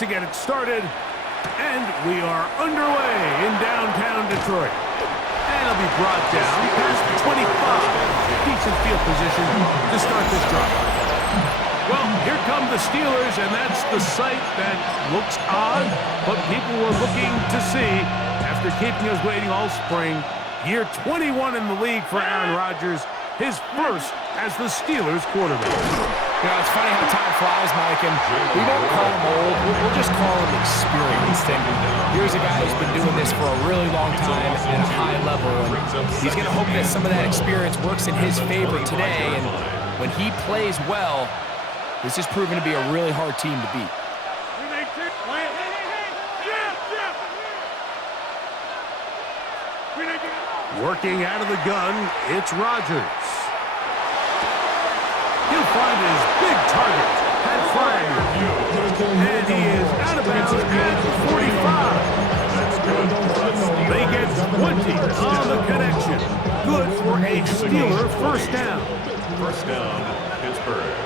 to get it started. And we are underway in downtown Detroit. And it'll be brought down past the 25. Decent field position to start this drive. Well, here come the Steelers, and that's the sight that looks odd, but people were looking to see after keeping us waiting all spring. Year 21 in the league for Aaron Rodgers, his first as the Steelers quarterback. You know, it's funny how time flies, Mike, and we don't call him old, we'll just call him experienced. And here's a guy who's been doing this for a really long time at a high level, and he's going to hope that some of that experience works in his favor today, and when he plays well, this is proving to be a really hard team to beat. Working out of the gun, it's Rodgers. He'll find his big target at 5. And he is out of bounds at the 45. They get 20 on the connection. Good for a Steeler first down. First down, Pittsburgh.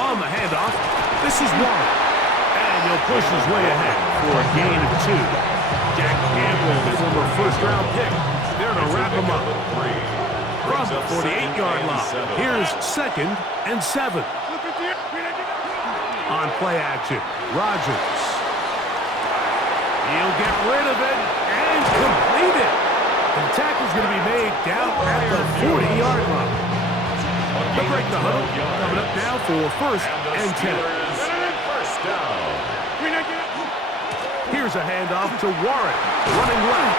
On the handoff, this is Warren. And he'll push his way ahead for a gain of 2. Jack Campbell, the former first-round pick, there to wrap him up. From the 48-yard line, here's 2nd and 7. On play action, Rodgers. He'll get rid of it and complete it. The tackle's going to be made down at the 40-yard line. They'll break the huddle, coming up now for 1st and 10. First down. Here's a handoff to Warren, running left.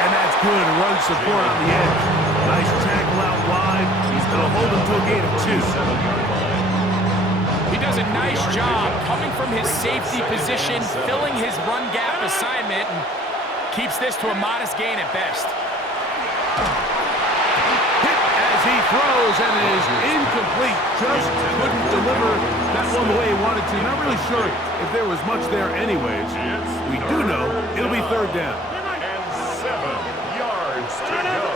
And that's good run support on the edge. Nice tackle out wide. He's going to hold him to a gain of 2. He does a nice job coming from his safety position, filling his run gap assignment, and keeps this to a modest gain at best. Hit as he throws, and it is incomplete. Just couldn't deliver that one the way he wanted to. Not really sure if there was much there anyways. We do know it'll be 3rd down. And 7 yards to go.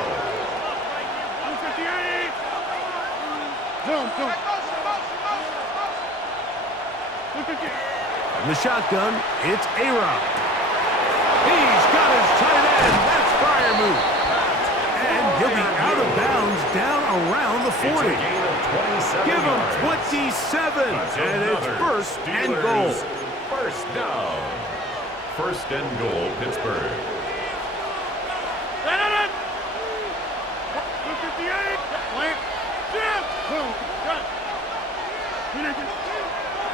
From the shotgun, it's A-Rod. He's got his tight end. That's fire move. And he'll be out of bounds down around the 40. Give him 27. And it's 1st and goal. First down. 1st and goal, Pittsburgh.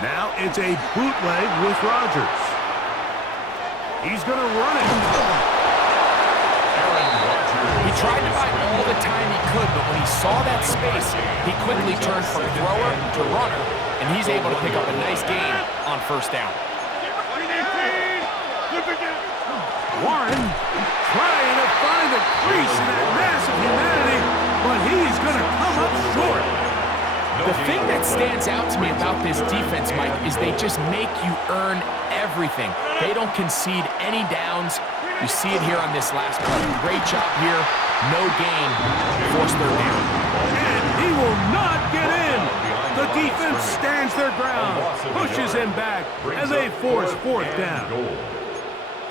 Now it's a bootleg with Rodgers. He's going to run it. He tried to buy all the time he could, but when he saw that space, he quickly turned from thrower to runner, and he's able to pick up a nice gain on 1st down. Warren trying to find a crease in that mass of humanity, but he's going to come up short. The thing that stands out to me about this defense, Mike, is they just make you earn everything. They don't concede any downs. You see it here on this last play. Great job here. No gain. Forced 3rd down. And he will not get in. The defense stands their ground, pushes him back, and they force 4th down.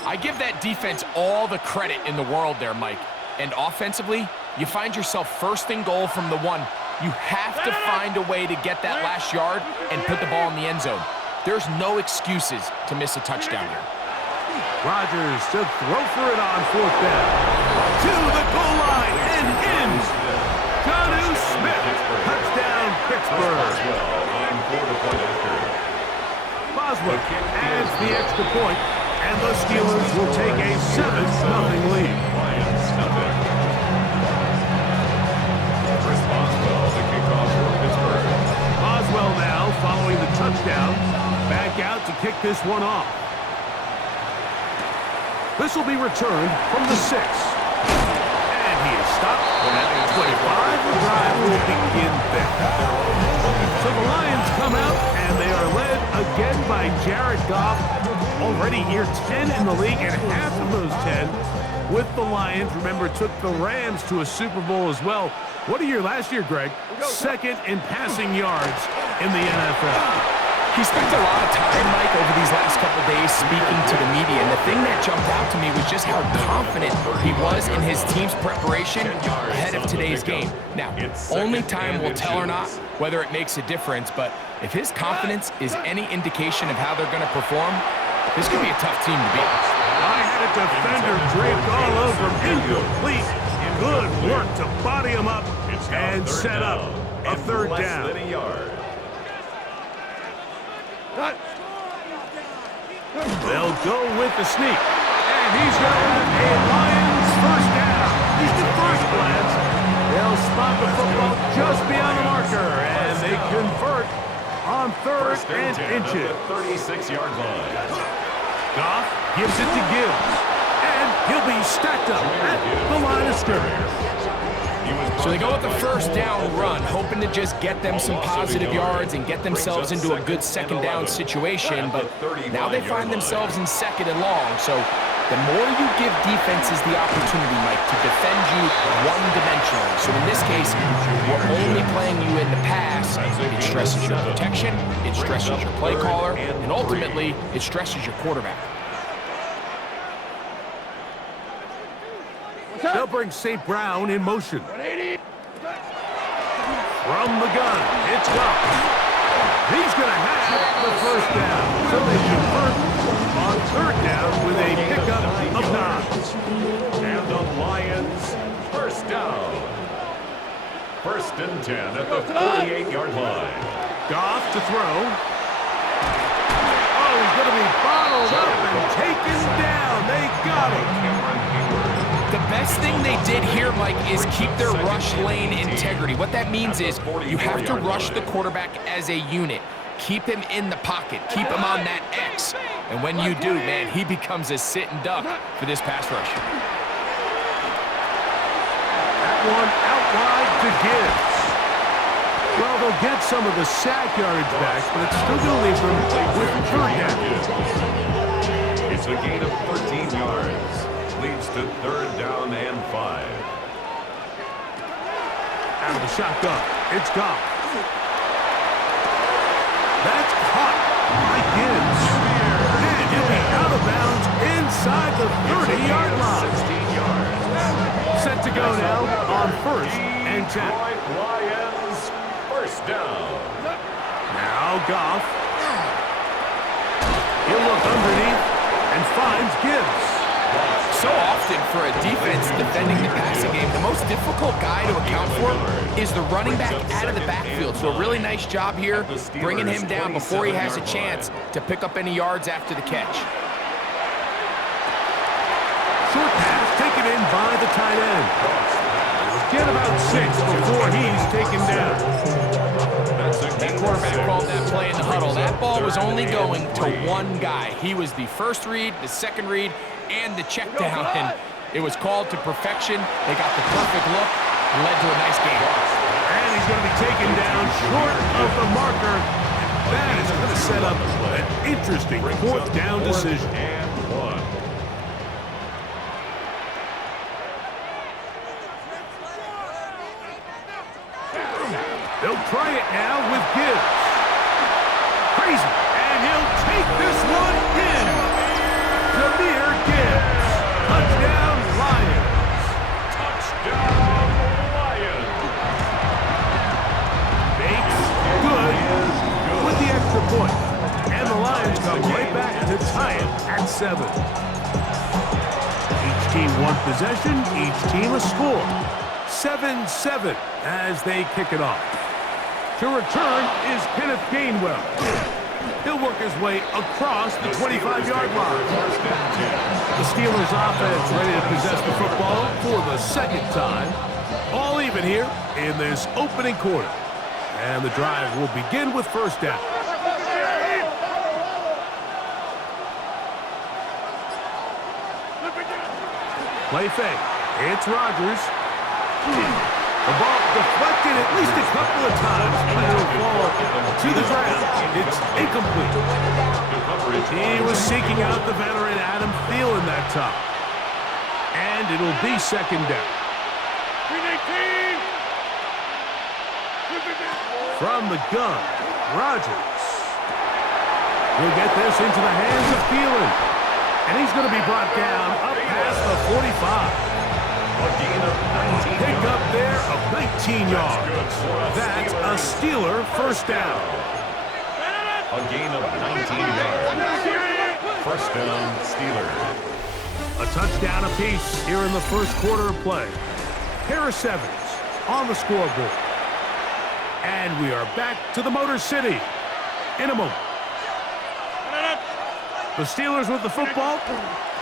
I give that defense all the credit in the world there, Mike. And offensively, you find yourself 1st and goal from the 1. You have to find a way to get that last yard and put the ball in the end zone. There's no excuses to miss a touchdown here. Rodgers to throw for it on 4th down. To the goal line and in. Jonnu Smith. Touchdown, Pittsburgh. Boswell adds the extra point, and the Steelers will take a 7-0 lead. Boswell now following the touchdown. Back out to kick this one off. This will be returned from the 6. And he is stopped at the 25. The drive will begin there. So the Lions come out, and they are led again by Jared Goff. Already year 10 in the league, and half of those 10 with the Lions. Remember, took the Rams to a Super Bowl as well. What a year last year, Greg. 2nd in passing yards in the NFL. He spent a lot of time, Mike, over these last couple days speaking to the media, and the thing that jumped out to me was just how confident he was in his team's preparation ahead of today's game. Now, only time will tell or not whether it makes a difference, but if his confidence is any indication of how they're going to perform, this could be a tough team to beat. I had a defender draped all over him. Incomplete. Good work to body him up and set up a third down. They'll go with the sneak. And he's going to have a Lions first down. He's the first glance. They'll spot the football just beyond the marker. And they convert on third and inches. 36-yard line. Goff gives it to Gibbs. And he'll be stacked up at the line of scrimmage. So they go with the first down run, hoping to just get them some positive yards and get themselves into a good second down situation, but now they find themselves in second and long. So the more you give defenses the opportunity, Mike, to defend you one-dimensionally. So in this case, we're only playing you in the pass. It stresses your protection, it stresses your play caller, and ultimately, it stresses your quarterback. They'll bring St. Brown in motion. From the gun, it's Goff. He's going to have the first down. So they convert on third down with a pickup of 9. And the Lions first down. First and 10 at the 48-yard line. Goff to throw. Oh, he's going to be bottled up and taken down. They got him. The best thing they did here, Mike, is keep their rush lane integrity. What that means is you have to rush the quarterback as a unit. Keep him in the pocket. Keep him on that X. And when you do, man, he becomes a sitting duck for this pass rush. That one out wide to Gibbs. Well, they'll get some of the sack yardage back, but it's still going to leave them with third down. It's a gain of 13 yards. Leads to third down and 5. Out of the shotgun, it's Goff. That's caught by Gibbs. And he'll be out of bounds inside the 30-yard line. 16 yards. Set to go now on first and 10. Lions first down. Now Goff. He'll look underneath and finds Gibbs. So often for a defense defending the passing game, the most difficult guy to account for is the running back out of the backfield. So a really nice job here, bringing him down before he has a chance to pick up any yards after the catch. Short pass taken in by the tight end. Get about 6 before he's taken down. That quarterback called that play in the huddle. That ball was only going to one guy. He was the first read, the second read, and the check down, and it was called to perfection. They got the perfect look and led to a nice game. And he's going to be taken down short of the marker. That is going to set up an interesting fourth down decision. They'll try it now with Gibbs. Crazy, and he'll take this one in. Jameer Gibbs. Touchdown, Lions. Touchdown, Lions. Bates, good with the extra point. And the Lions come right back to tie it at 7. Each team one possession, each team a score. 7-7 as they kick it off. To return is Kenneth Gainwell. He'll work his way across the 25-yard line. The Steelers offense ready to possess the football for the second time. All even here in this opening quarter. And the drive will begin with first down. Play fake. It's Rodgers. The ball deflected at least a couple of times, but it'll fall to the ground. It's incomplete. He was seeking out the veteran Adam Thielen that time. And it'll be second down. From the gun, Rodgers. He'll get this into the hands of Thielen. And he's going to be brought down up past the 45. Pick up there of 19 yards. That's a Steeler first down. A gain of 19 yards. First down, Steelers. A touchdown apiece here in the first quarter of play. Harris Evans on the scoreboard. And we are back to the Motor City in a moment. The Steelers with the football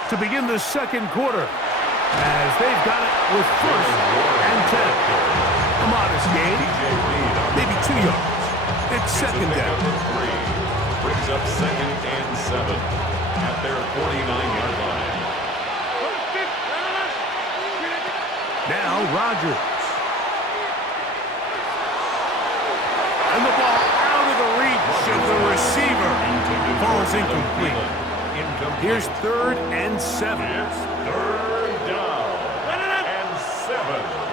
to begin the second quarter, as they've got it with first and 10. A modest gain, maybe 2 yards. It's second down. Brings up second and 7 at their 49-yard line. Now Rodgers. And the ball out of the reach of the receiver. Falls incomplete. Here's third and 7. It's third down. And 7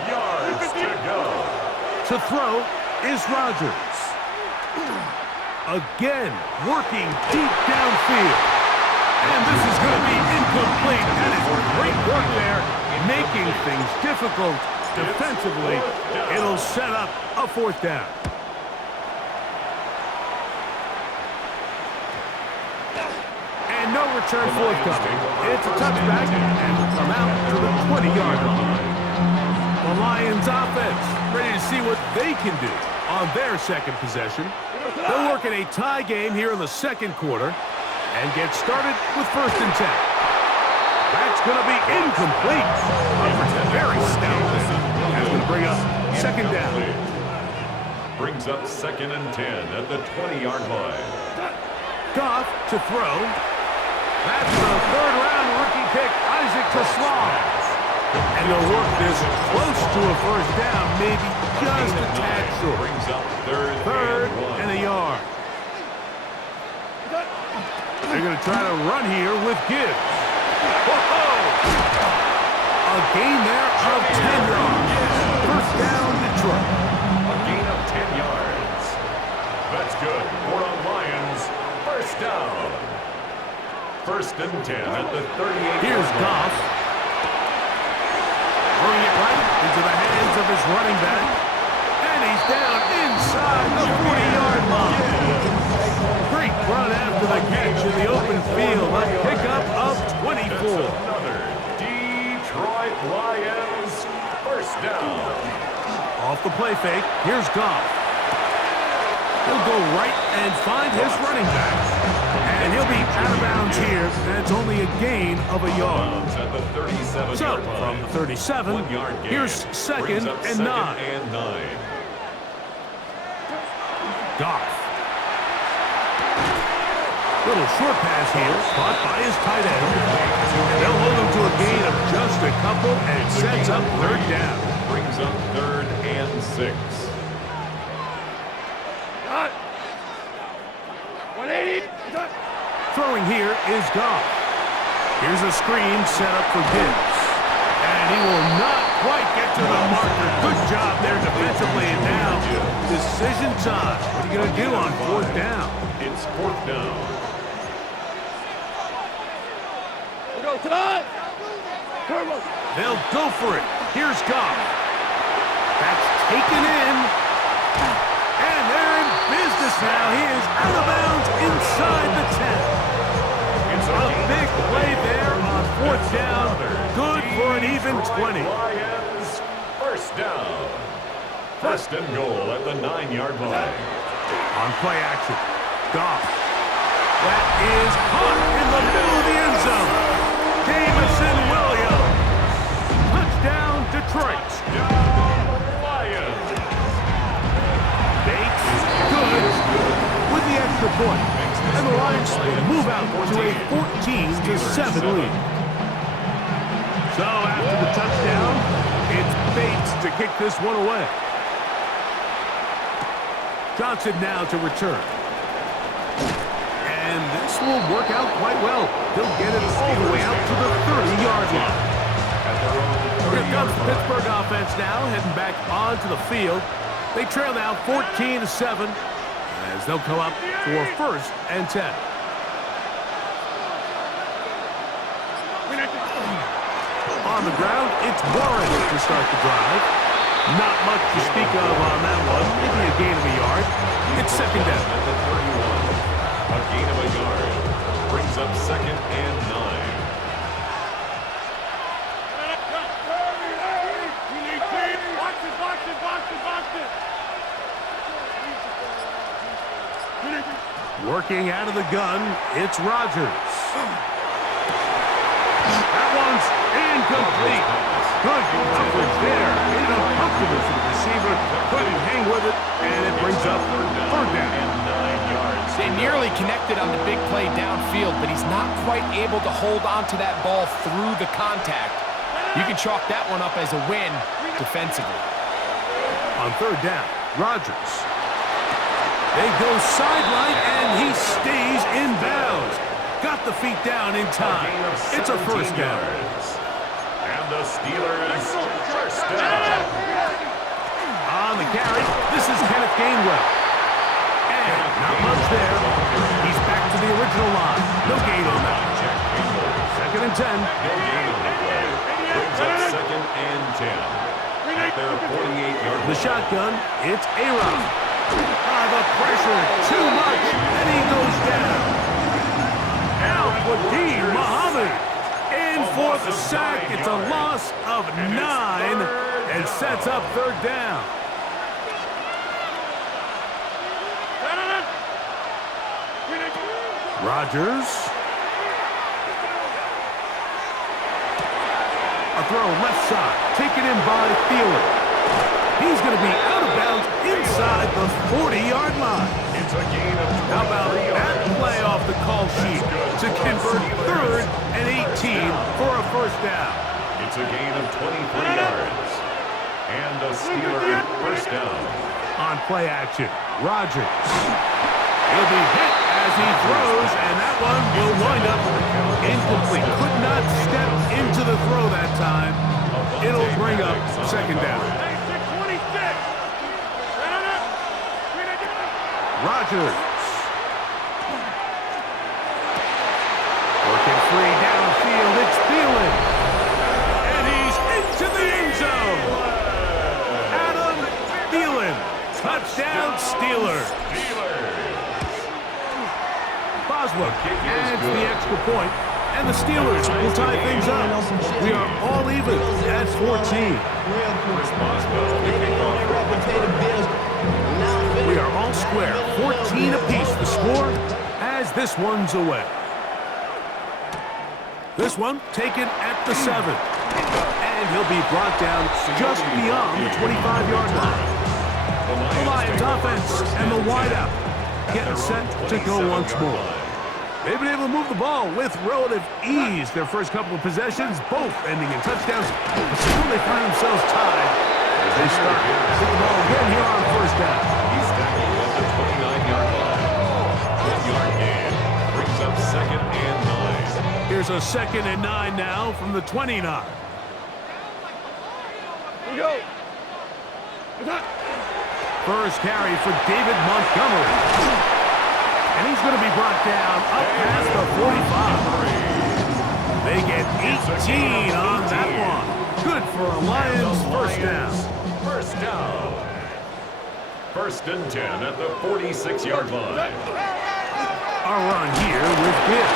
yards to go. To throw is Rodgers. Again, working deep downfield. And this is going to be incomplete. That is great work there, making things difficult defensively. It'll set up a fourth down. And no return forthcoming. It's a touchback, and will come out to the 20-yard line. The Lions offense ready to see what they can do on their second possession. They'll work in a tie game here in the second quarter and get started with first and 10. That's going to be incomplete. Very stout. That's going to bring up second down. Brings up second and 10 at the 20-yard line. Goff to throw. That's the third-round rookie pick, Isaac Tesla. And they'll work this close to a first down, maybe just a tad short. Brings up Third and a yard. They're going to try to run here with Gibbs. Whoa! A gain there of 10 yards. First down, Detroit. A gain of 10 yards. That's good for the Lions. First down. First and 10 at the 38. Here's Goff. Throwing it right into the hands of his running back. And he's down inside the 40-yard line. Great run after the catch in the open field. A pickup of 24. Another Detroit Lions first down. Off the play fake, here's Goff. He'll go right and find his running back. And he'll be out of bounds here. That's only a gain of a yard. At the 37 So, from the 37, here's second and 9. Goff. Little short pass here, caught by his tight end. And they'll hold him to a gain of just a couple and sets up third down. Brings up third and 6. 180. Throwing here is Goff. Here's a screen set up for Gibbs. And he will not quite get to the marker. Good job there defensively. And now, decision time. What are you going to do on fourth down? It's fourth down. They'll go for it. Here's Goff. That's taken in. And they're in business now. He is out of bounds inside the 10. It's a big play there on fourth down. Good for an even 20. Lions first down. First and goal at the 9-yard line. On play action, Goff. That is caught in the middle of the end zone. Jamison Williams. Touchdown, Detroit. Touchdown, Lions. Bates, good, with the extra point. And the Lions will move out to a 14-7 lead. So after the touchdown, it's Bates to kick this one away. Johnson now to return. And this will work out quite well. They'll get it all the way out to the 30-yard line. Here comes the Pittsburgh offense now, heading back onto the field. They trail now 14-7. as they'll come up for 1st and 10. On the ground, it's Warren to start the drive. Not much to speak of on that one. Maybe a gain of a yard. It's 2nd down. At the 31, a gain of a yard brings up 2nd and 9. Working out of the gun, it's Rodgers. That one's incomplete. Good coverage there. Made it uncomfortable for the receiver. Couldn't hang with it, and it brings up 3rd down. And 9 yards. They nearly connected on the big play downfield, but he's not quite able to hold on to that ball through the contact. You can chalk that one up as a win defensively. On 3rd down, Rodgers. They go sideline, and he stays in bounds. Got the feet down in time. It's a 1st down. And the Steelers 1st down. On the carry, this is Kenneth Gainwell. And not much there. He's back to the original line. No gain on that. 2nd and 10. No gain on the play. Brings up 2nd and 10. At their 48-yard line. The shotgun, it's A-Rod. The pressure, too much, and he goes down. Al-Quadin Muhammad in for the sack. It's a loss of 9 and sets up 3rd down. Rodgers. A throw left side, taken in by Thielen. He's going to be out of bounds inside the 40-yard line. It's a gain of 23 How about that play off the call sheet to convert 3rd and 18 for a 1st down? It's a gain of 23 yards. And the Steelers 1st down. On play action, Rodgers. He'll be hit as he throws, and that one will wind up incomplete. Could not step into the throw that time. It'll bring up 2nd down. Rodgers. Working free downfield, it's Thielen. And he's into the end zone. Adam Thielen. Touchdown, Steelers. Boswell adds the extra point, and the Steelers will tie things up. We are all even at 14. We are all square, 14 apiece the score as this one's away. This one taken at the 7. And he'll be brought down just beyond the 25-yard line. The Lions offense and the wideout getting set to go once more. They've been able to move the ball with relative ease their first couple of possessions, both ending in touchdowns. But soon they find themselves tied as they start to get the ball again here on 1st down. He's tackling at the 29-yard line. 1-yard gain brings up 2nd and 9. Here's a 2nd and 9 now from the 29. Here we go. First carry for David Montgomery. And he's going to be brought down up past the 45. They get 18 on that one. Good for a Lions 1st down. 1st down. 1st and 10 at the 46-yard line. A run here with Gibbs.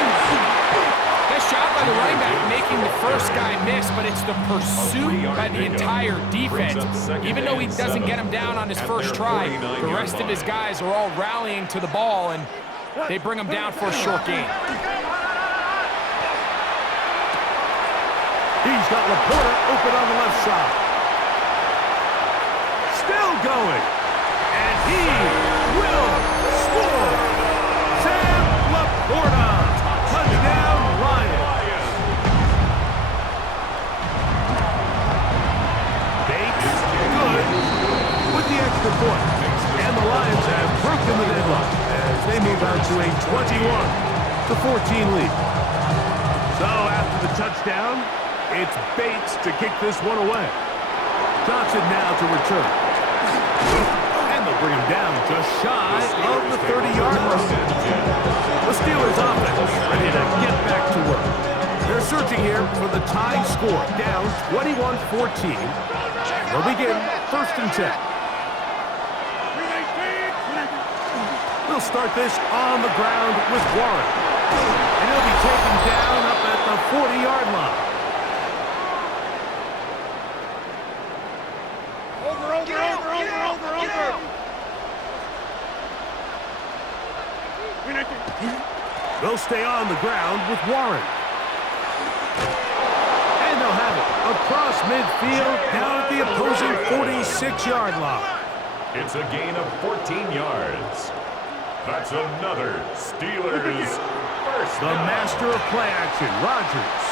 Nice job by the running back making the first guy miss, but it's the pursuit by the entire defense. Even though he doesn't get him down on his first try, the rest of his guys are all rallying to the ball, and they bring him down for a short gain. He's got Laporta open on the left side. Still going. And he will score. Sam Laporta. Touchdown, Lions. Bates, good with the extra point. And the Lions have broken the deadlock as they move on to a 21-14 lead. So after the touchdown, it's Bates to kick this one away. Johnson now to return. And they'll bring him down just shy of the here for the tying score, down 21-14. They'll begin 1st and 10. We'll start this on the ground with Warren. And he'll be taken down up at the 40-yard line. They'll stay on the ground with Warren. And they'll have it across midfield down at the opposing 46-yard line. It's a gain of 14 yards. That's another Steelers first The down. master of play action, Rodgers.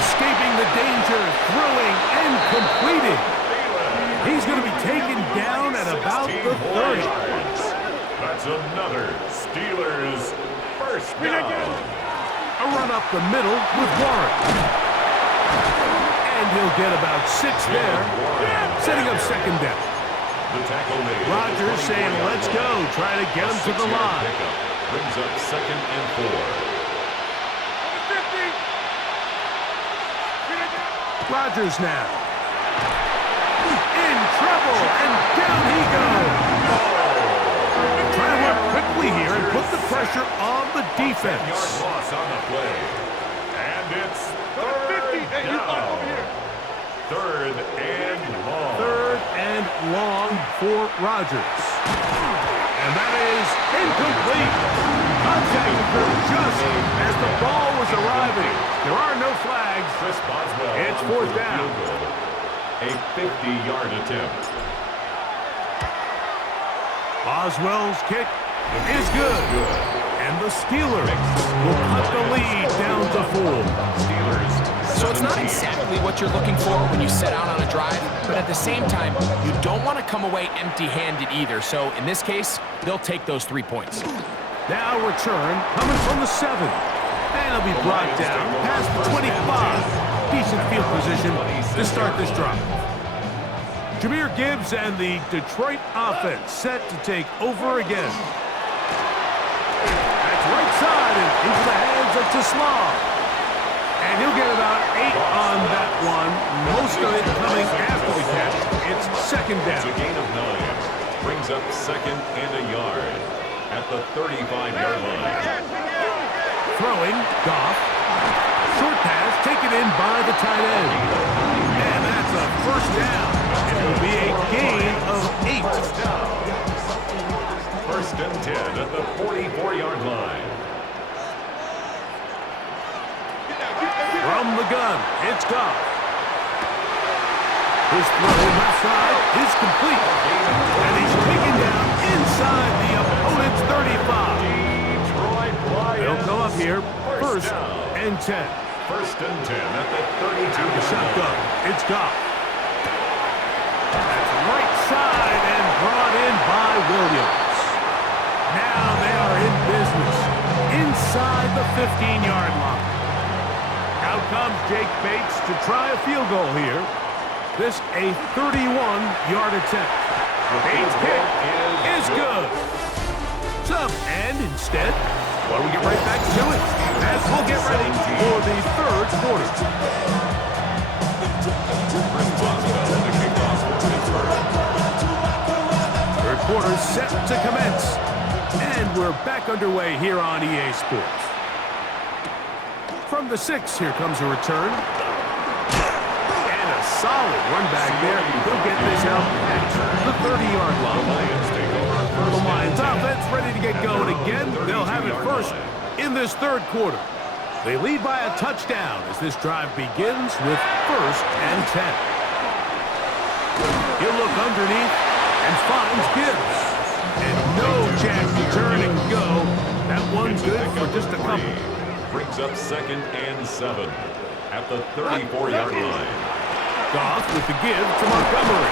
Escaping the danger, throwing and completing. He's going to be taken down at about the 30. Yards. That's another Steelers first down. A run up the middle with Warren. And he'll get about 6 there, setting up 2nd down. The tackle made. Rodgers saying, let's go, try to get him to the line. Brings up 2nd and 4. Rodgers now. In trouble, and down he goes. Trying to work quickly here and put the pressure on the defense. 10-yard loss on the play. And it's 3rd down. 3rd and long. 3rd and long for Rodgers. And that is incomplete. Contact occurred just as the ball was arriving. There are no flags. Chris Boswell. It's on 4th for the down. field goal. A 50-yard attempt. Boswell's kick is good. And the Steelers will cut the lead down to 4. Steelers. So it's not exactly what you're looking for when you set out on a drive, but at the same time, you don't want to come away empty-handed either. So in this case, they'll take those 3 points. Now return coming from the 7. And he'll be brought down past the 25. Decent field position to start this drive. Jahmyr Gibbs and the Detroit offense set to take over again. That's right side and into the hands of Taslav. And he'll get about 8 on that one. Most of it coming after the catch. It's 2nd It's a down. gain of 9. Brings up 2nd and a yard at the 35-yard line. Throwing, Goff. Short pass taken in by the tight end. And that's a 1st down. It will be a gain of 8. 1st and 10 at the 44-yard line. From the gun, it's Goff. His throw left side is complete. And he's taken down inside the opponent's 35. Detroit Lions. They'll go up here, 1st and 10. 1st and 10 at the 32-yard Shotgun, line. it's Goff. That's right side and brought in by Williams. Now they are in business inside the 15-yard line. Out comes Jake Bates to try a field goal here. This a 31-yard attempt. Bates' kick is good. And instead, well, we get right back to it as we'll get ready for the 3rd quarter. Third quarter set to commence. And we're back underway here on EA Sports. From the 6, here comes a return. And a solid run back there. He'll get this out at the 30-yard line. The Lions offense ready to get going again. They'll have it first in this 3rd quarter. They lead by a touchdown as this drive begins with 1st and 10. He'll look underneath and finds Gibbs. And no chance to turn and go. That one's good for just a couple. Brings up 2nd and 7 at the 34-yard line. Goff with the give to Montgomery.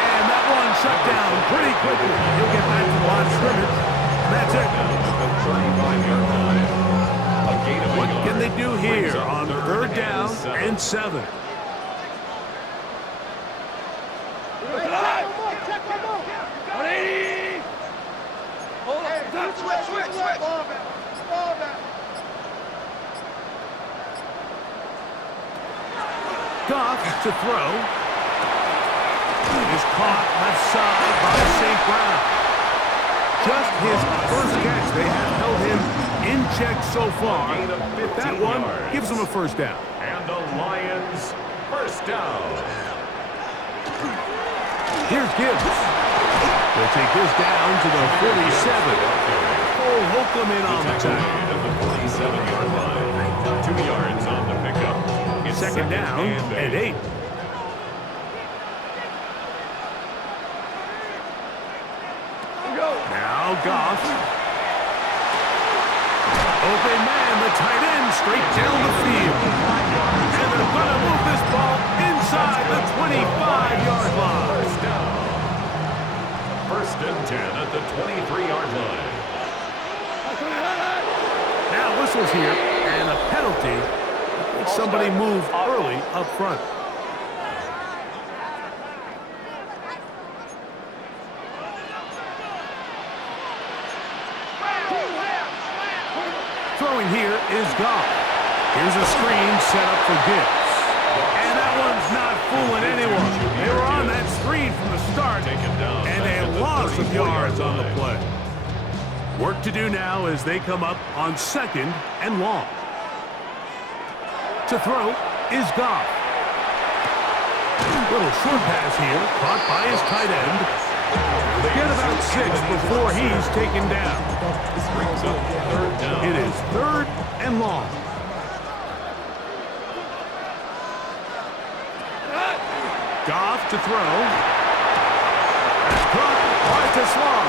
And that one shut down pretty quickly. He'll get back to the line of scrimmage. That's it. What can they do here on 3rd down and 7? Goff to throw. It is caught left side by St. Brown. Just his first catch. They have held him in check so far. That one gives them a first down. And the Lions first down. Here's Gibbs. They'll take this down to the 47. Cole Holcomb in on the tackle. At the 47-yard line. 2 yards on the pickup. It's Second down and 8. Now Goff. Open man, the tight end, straight down the field. And they're going to move this ball inside the 25-yard line. First down. First and 10 at the 23-yard line. Now whistles here, and a penalty. Somebody moved early up front. Throwing here is Goff. Here's a screen set up for Gibbs. And that one's not fooling anyone. They were on that screen from the start, and a loss of yards on the play. Work to do now as they come up on second and long. To throw is Goff. Little short pass here, caught by his tight end. Get about 6 before he's taken down. It is third and long. Goff to throw. Caught by Tesla.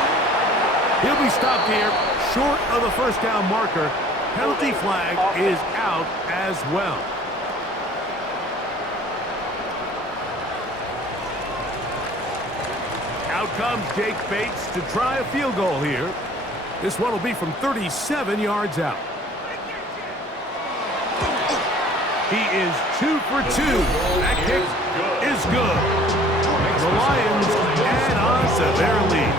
He'll be stopped here short of the first down marker. Penalty flag is out as well. Out comes Jake Bates to try a field goal here. This one will be from 37 yards out. He is 2 for 2. That kick is good. The Lions add on to their lead.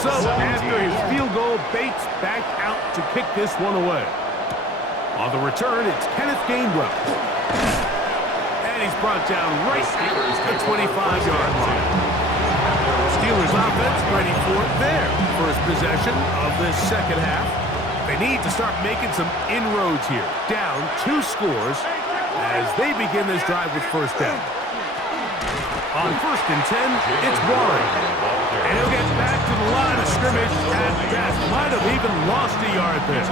So after his field goal, Bates back out to kick this one away. On the return, it's Kenneth Gainwell. And he's brought down right at the 25-yard line. Steelers offense ready for their first possession of this second half. They need to start making some inroads here. Down 2 scores as they begin this drive with first down. On first and 10, it's Warren. And he'll get back to the line of scrimmage at best. Might have even lost a yard there.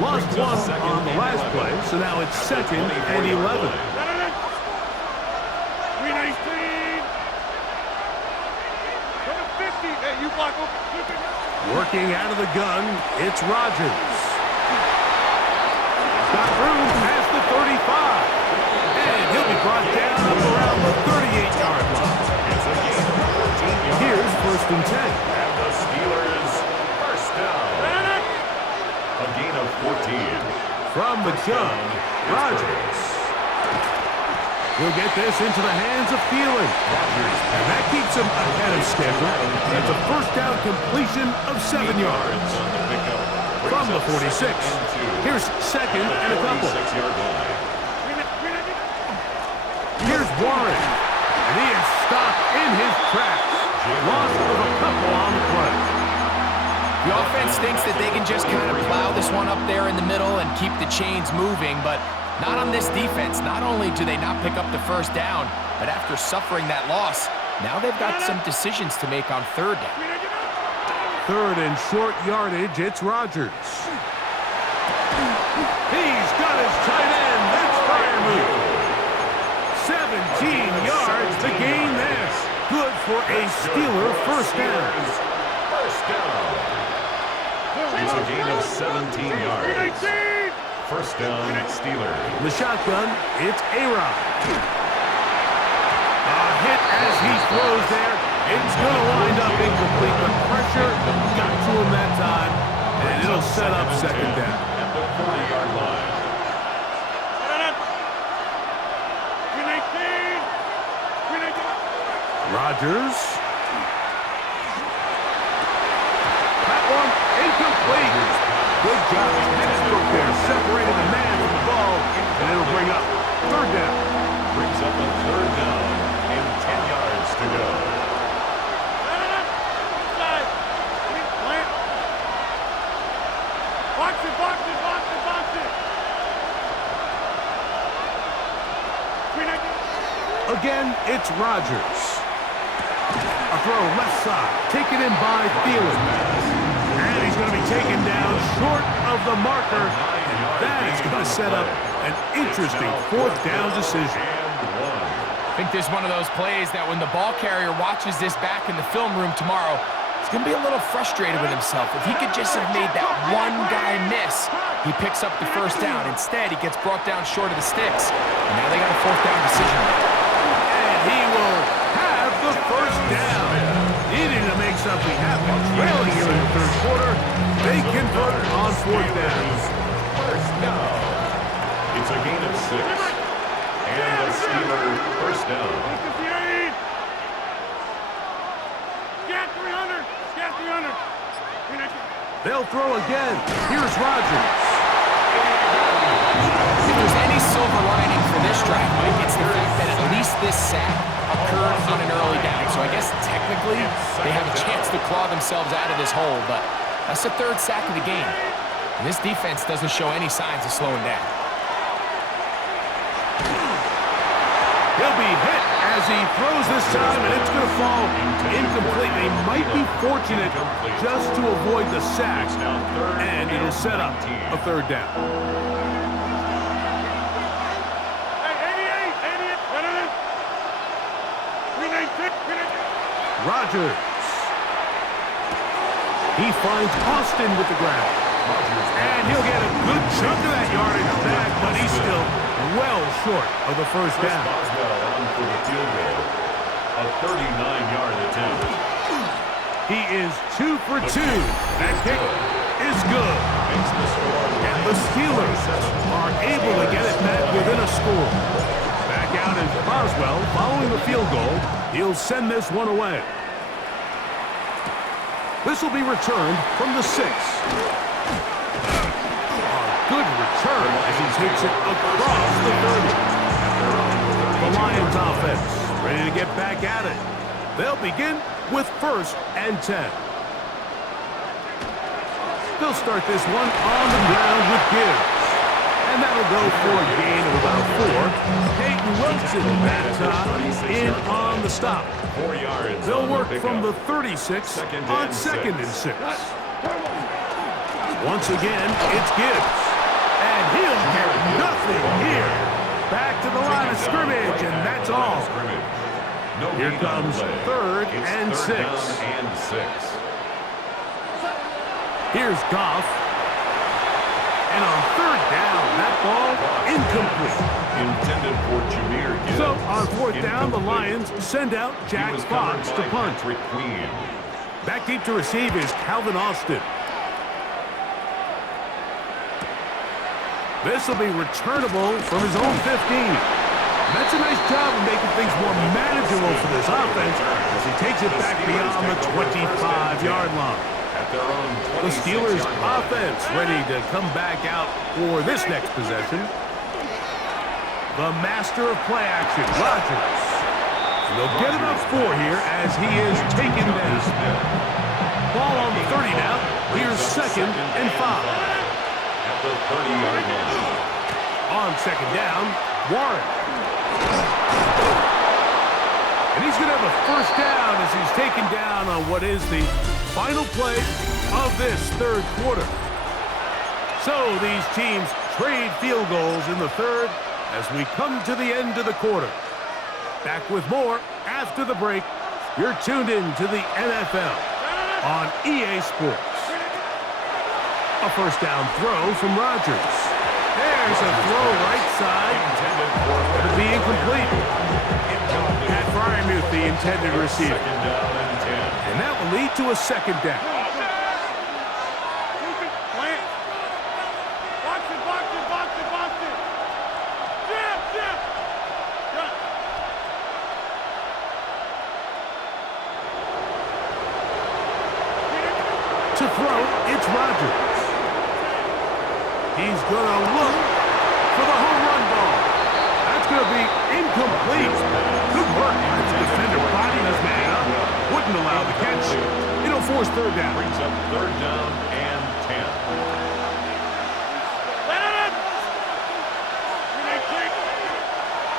Lost 1 on the last play, so now it's second and 11. Working out of the gun, it's Rodgers. Got room past the 35. And he'll be brought down around the 38-yard line. Here's first and 10. And the Steelers first down. A gain of 14. From the gun, Rodgers. He'll get this into the hands of Thielen. And that keeps him ahead of schedule. That's a first down completion of 7 yards. From the 46. Here's second and a couple. Here's Warren. And he is stopped in his tracks. Loss of a couple on the play. The offense thinks that they can just kind of plow this one up there in the middle and keep the chains moving, but not on this defense. Not only do they not pick up the first down, but after suffering that loss, now they've got some decisions to make on third down. Third and short yardage, it's Rodgers. He's got his tight end. That's fire move. 17 yards to gain there. Good for a Steeler first down. First down. It's a gain of 17 yards. First down, Steelers. The shotgun, it's A-Rod. A hit as he throws there. It's going to wind up incomplete. The pressure got to him that time, and it'll set up second down. At the 40-yard line. Rodgers. That one incomplete. Good job. Textbook there, separating the man from the ball, and it'll bring up Third down. Brings up a third down and 10 yards to go. Again, it's Rodgers. A throw left side, taken in by Thielen. And he's going to be taken down short of the marker. And that is going to set up an interesting fourth down decision. I think this is one of those plays that when the ball carrier watches this back in the film room tomorrow, he's going to be a little frustrated with himself. If he could just have made that one guy miss, he picks up the first down. Instead, he gets brought down short of the sticks. And now they got a fourth down decision. He will have the first down. Needing to make something happen. Trailing here in the third quarter. They convert on fourth down. First down. It's a gain of 6. And a Steeler first down. Get 300. Get 300. They'll throw again. Here's Rodgers. If there's any silver lining for this drive, Mike, it's the fact that at least this sack occurred on an early down. So I guess technically they have a chance to claw themselves out of this hole, but that's the third sack of the game. And this defense doesn't show any signs of slowing down. He'll be hit as he throws this time, and it's going to fall incomplete. They might be fortunate just to avoid the sack, and it'll set up a third down. Rodgers. He finds Austin with the ground. And he'll get a good chunk of that yardage back, but he's still well short of the first down. On for the field goal. A 39-yard attempt. He is 2 for 2. That kick is good. And the Steelers are able to get it back within a score. Back out is Boswell following the field goal. He'll send this one away. This will be returned from the 6. Good return as he takes it across the 30. The Lions offense ready to get back at it. They'll begin with 1st and 10. They'll start this one on the ground with Gibbs. And that'll go for a gain of about 4. Peyton Wilson that time in on the stop. 4 yards. They'll work from the 36 on 2nd and 6. Once again, it's Gibbs. And he'll get nothing here. Back to the line of scrimmage, and that's all. Here comes 3rd and 6. Here's Goff. And on 3rd down, that ball incomplete. Intended for Jahmyr Gibbs. So on 4th down, the Lions send out Jack Fox to punt. Back deep to receive is Calvin Austin. This will be returnable from his own 15. That's a nice job of making things more manageable for this offense as he takes it back beyond the 25-yard line. The Steelers offense ready to come back out for this next possession. The master of play action, Rodgers. And they'll get about 4 here as he is taken down. Ball on the 30 now. Here's 2nd and 5. At the 30-yard line. On 2nd down, Warren. And he's going to have a first down as he's taken down on what is the final play of this 3rd quarter. So these teams trade field goals in the 3rd as we come to the end of the quarter. Back with more after the break. You're tuned in to the NFL on EA Sports. A first down throw from Rodgers. There's a throw right side. It'll be incomplete. Pat Fryermuth, the intended receiver. And that will lead to a 2nd down. To throw, it's Rodgers. He's going to look for the home run ball. That's going to be incomplete. Good work. The defender bodied his man up. Wouldn't allow the catch. It'll force third down. Brings up third down and 10.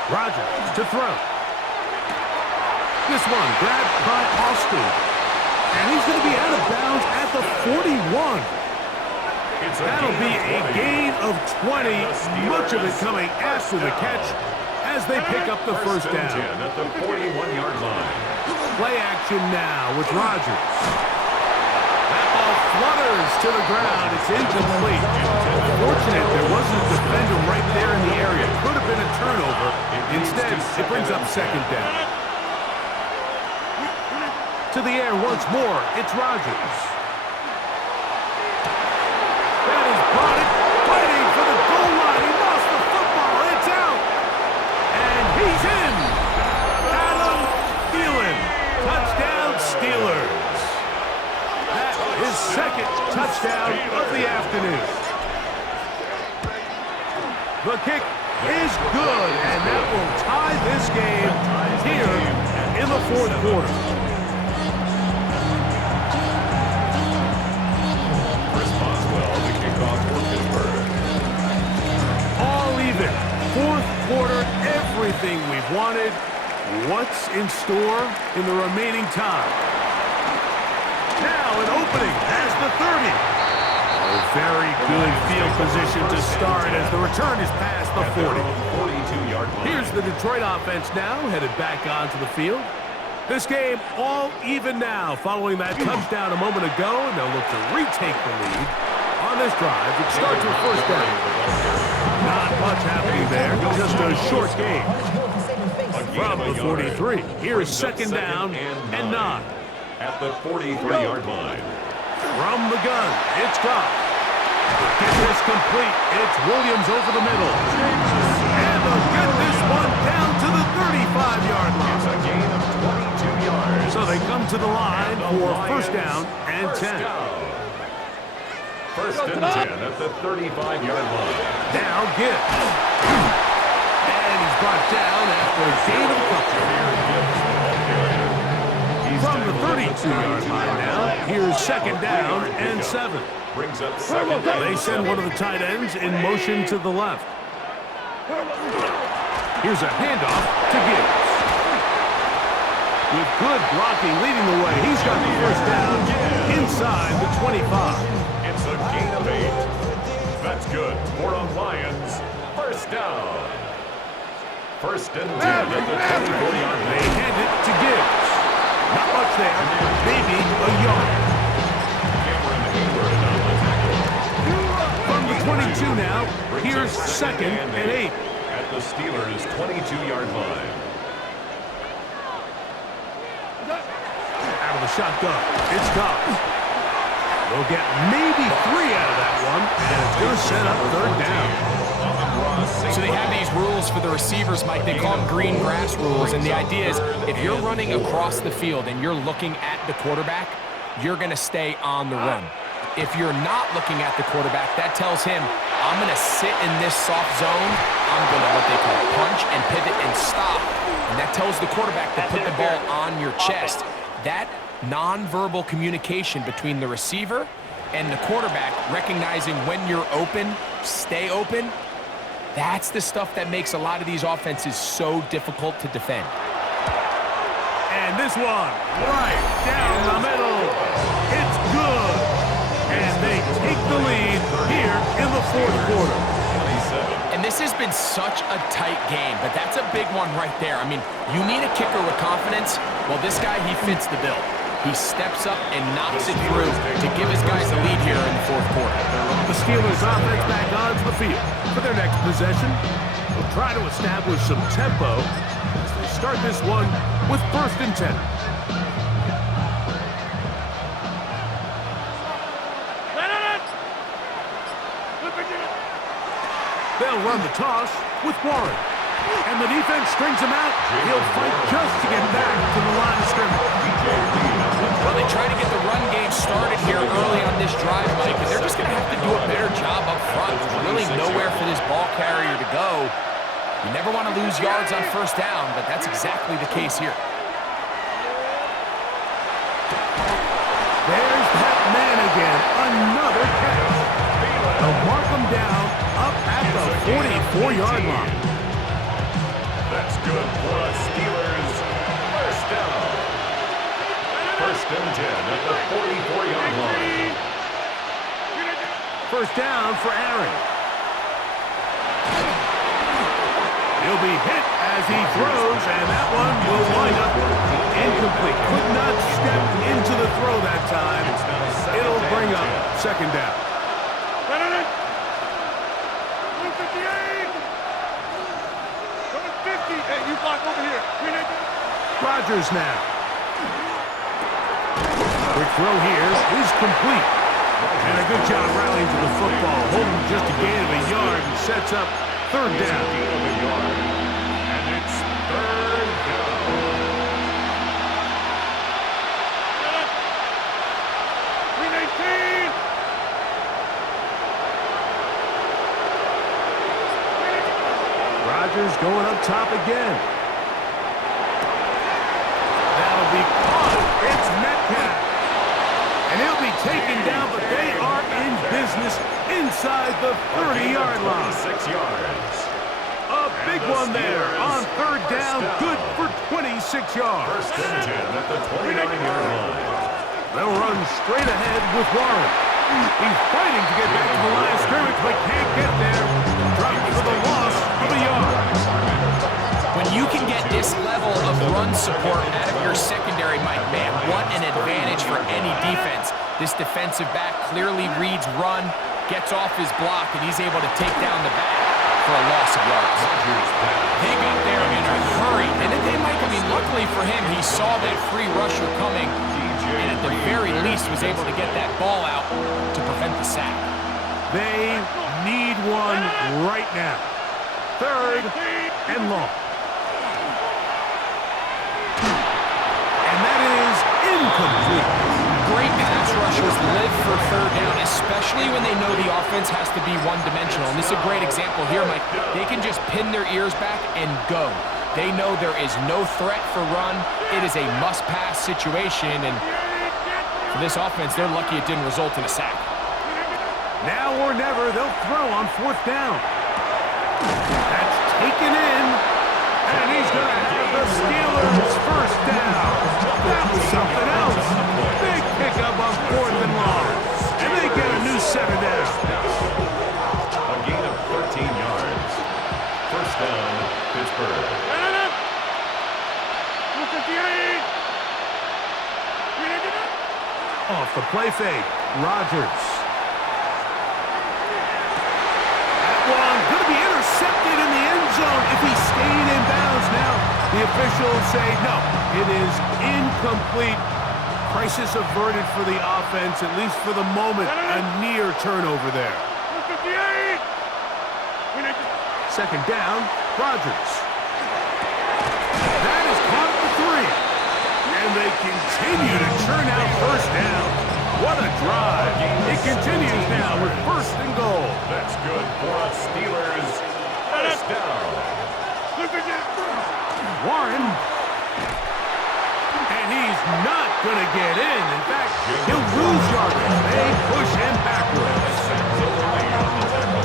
Rodgers to throw. This one grabbed by Austin. And he's going to be out of bounds at the 41. That'll be a gain of 20, much of it coming after the catch as they pick up the first down. At the 41-yard line. Play action now with Rodgers. That ball flutters to the ground. It's incomplete. Fortunate there wasn't a defender right there in the area. Could have been a turnover. Instead, it brings up second down. To the air once more, it's Rodgers. That is brought it, fighting for the goal line. He lost the football. It's out. And he's in. Adam Thielen. Touchdown, Steelers. That is second touchdown of the afternoon. The kick is good, and that will tie this game here in the fourth quarter. All even. Fourth quarter, everything we've wanted. What's in store in the remaining time? Now an opening as the 30. A very good field position to start as the return is past the 40. 42-yard line. Here's the Detroit offense now, headed back onto the field. This game all even now following that touchdown a moment ago, and they'll look to retake the lead on this drive. It starts with first down. Not much happening there, just a short game. From the 43, here's second down and 9. At the 43-yard line. From the gun, it's Goff. Get this complete. It's Williams over the middle. And they'll get this one down to the 35-yard line. It's a gain of 22 yards. So they come to the line for first down and 10. First and 10 at the 35-yard line. Now Gibbs. And he's brought down after a gain of a couple. From the 32-yard line now, here's second down and 7. Brings up second down. They send one of the tight ends in motion to the left. Here's a handoff to Gibbs. With good blocking leading the way, he's got the first down inside the 25. It's a gain of 8. That's good for a Lions first down. First and 10 at the 24-yard line. They hand it to Gibbs. Not much there, maybe a yard. From the 22 now, here's second and 8. At the Steelers' 22-yard line. Out of the shotgun, it's Goff. They'll get maybe 3 out of that one, and it's going to set up third down. So they have these rules for the receivers, Mike. They call them green grass rules, and the idea is if you're running across the field and you're looking at the quarterback, you're going to stay on the run. If you're not looking at the quarterback, that tells him, I'm going to sit in this soft zone. I'm going to what they call punch and pivot and stop. And that tells the quarterback to put the ball on your chest. That nonverbal communication between the receiver and the quarterback, recognizing when you're open, stay open, that's the stuff that makes a lot of these offenses so difficult to defend. And this one, right down the middle. It's good. And they take the lead here in the fourth quarter. And this has been such a tight game, but that's a big one right there. I mean, you need a kicker with confidence. Well, this guy, he fits the bill. He steps up and knocks it through to give his guys a lead here in the fourth quarter. The Steelers offense back onto the field for their next possession. They'll try to establish some tempo as they start this one with first and 10. They'll run the toss with Warren. And the defense strings him out. He'll fight just to get back to the line of scrimmage. Well, they try to get the run game started here early on this drive, Mike, and they're just going to have to do a better job up front. There's really nowhere for this ball carrier to go. You never want to lose yards on first down, but that's exactly the case here. There's that man again. Another catch. They'll mark him down up at the 44-yard line. That's good for us Steelers. First down. First and 10 at the 44-yard line. First down for Aaron. He'll be hit as he throws, and that one will wind up incomplete. Could not step into the throw that time. It'll bring up second down. 158. 150. Hey, you block over here. Rodgers now. Quick throw here is complete. And a good job rallying to the football. Holding just a gain of a yard and sets up third down. And it's third down. 319. Rodgers going up top again. That'll be caught. It's Metcalf. And he'll be taken down, but they are in business inside the 30-yard line. 6 yards. A big one there on third down. Good for 26 yards. First and 10 at the 29-yard line. They'll run straight ahead with Warren. He's fighting to get back to the line of scrimmage, but can't get there. Dropped for the loss of a yard. When you can get this level of run support out of your secondary, Mike, man, what an advantage for any defense. This defensive back clearly reads run, gets off his block, and he's able to take down the back for a loss of yards. They got there in a hurry, didn't they, Mike? I mean, luckily for him, he saw that free rusher coming, and at the very least was able to get that ball out to prevent the sack. They need one right now. Third and long. And that is incomplete. Great pass rushers live for third down, especially when they know the offense has to be one-dimensional. And this is a great example here, Mike. They can just pin their ears back and go. They know there is no threat for run. It is a must-pass situation, and for this offense, they're lucky it didn't result in a sack. Now or never, they'll throw on fourth down. That's taken in, and he's going to have the Steelers first down. That was something else. Big pickup on fourth and long, and they get a new set of down. A gain of 13 yards. First down, Pittsburgh. 258. Off the play fake, Rodgers. Going to be intercepted in the end zone if he stayed in bounds. Now the officials say no, it is incomplete. Crisis averted for the offense, at least for the moment. A near turnover there. 158. Second down, Rodgers. That is caught for 3. And they continue to churn out first down. What a drive. It continues now with first and goal. That's good for us Steelers. First down. Warren. And he's not going to get in. In fact, he'll lose yardage. They push him backwards.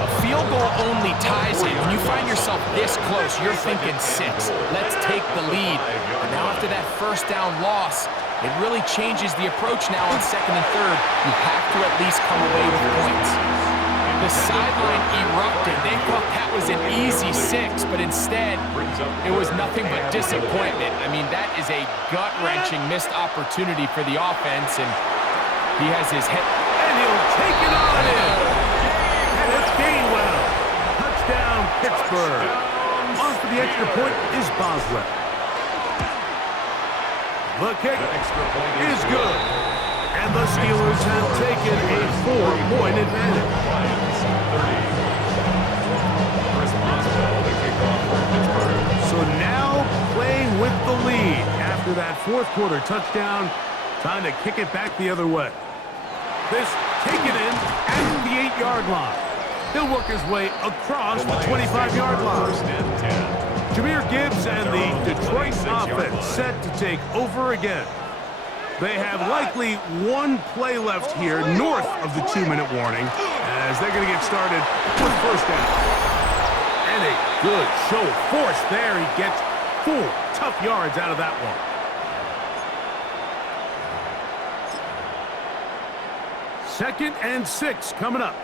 A field goal only ties it. When you find yourself this close, you're thinking 6. Let's take the lead. But now after that first down loss, it really changes the approach now on second and third. You have to at least come away with points. The sideline erupted. They thought that was an easy 6, but instead, it was nothing but disappointment. I mean, that is a gut-wrenching missed opportunity for the offense, and he has his head. And he'll take it on in. And it's Gainwell. Touchdown, Pittsburgh. On for the extra point is Boswell. The kick is good. And the Steelers have taken a 4-point advantage. So now playing with the lead after that fourth quarter touchdown. Time to kick it back the other way. This taken in at the 8-yard line. He'll work his way across the 25-yard line. First and 10. Jameer Gibbs and the Detroit offense set to take over again. They have likely one play left here north of the 2-minute warning as they're going to get started with first down. And a good show of force there. He gets 4 tough yards out of that one. Second and 6 coming up.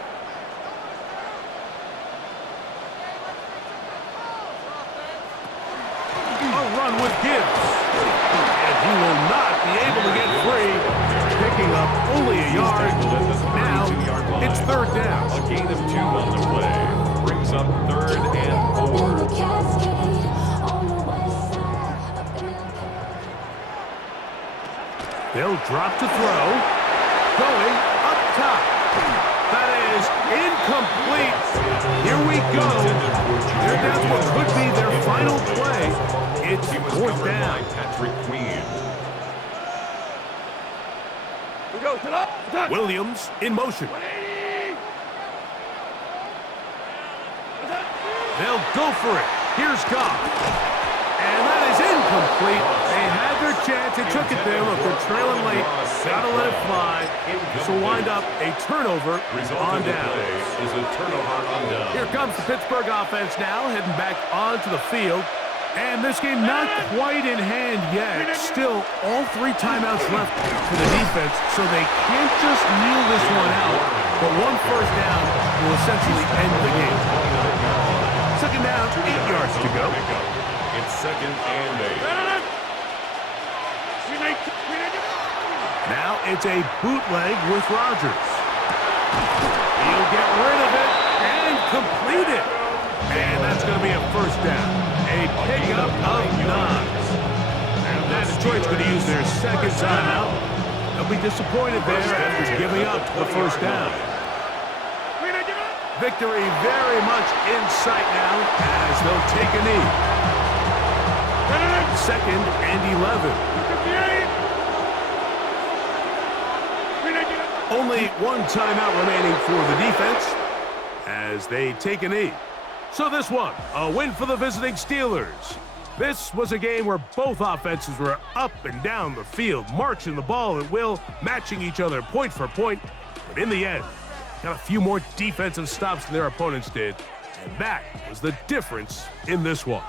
A run with Gibbs. And he will not be able to get free. Picking up only a yard. Now it's third down. A gain of 2 on the play. Brings up 3rd and 4. They'll drop to throw. Going up top. That is incomplete. Here we go. They're down to what could be their final play. It's fourth down. Patrick Queen. We go to the Williams in motion. They'll go for it. Here's Goff. And that is incomplete. They had their chance. They took it there. Look, they're trailing late. Gotta let it fly. This will wind up a turnover on down. Is a turnover on down. Here comes the Pittsburgh offense now, heading back onto the field. And this game not quite in hand yet. Still, all 3 timeouts left for the defense, so they can't just kneel this one out. But one first down will essentially end the game. Second down, 8 yards to go. It's 2nd and 8. Now it's a bootleg with Rodgers. He'll get rid of it and complete it. And that's going to be a first down. A pickup of 9. And now Detroit's going to use their second timeout. They'll be disappointed there after giving up the first down. Victory very much in sight now as they'll take a knee. 2nd and 11. Only one timeout remaining for the defense as they take a knee. So this one, a win for the visiting Steelers. This was a game where both offenses were up and down the field, marching the ball at will, matching each other point for point. But in the end, got a few more defensive stops than their opponents did. And that was the difference in this one.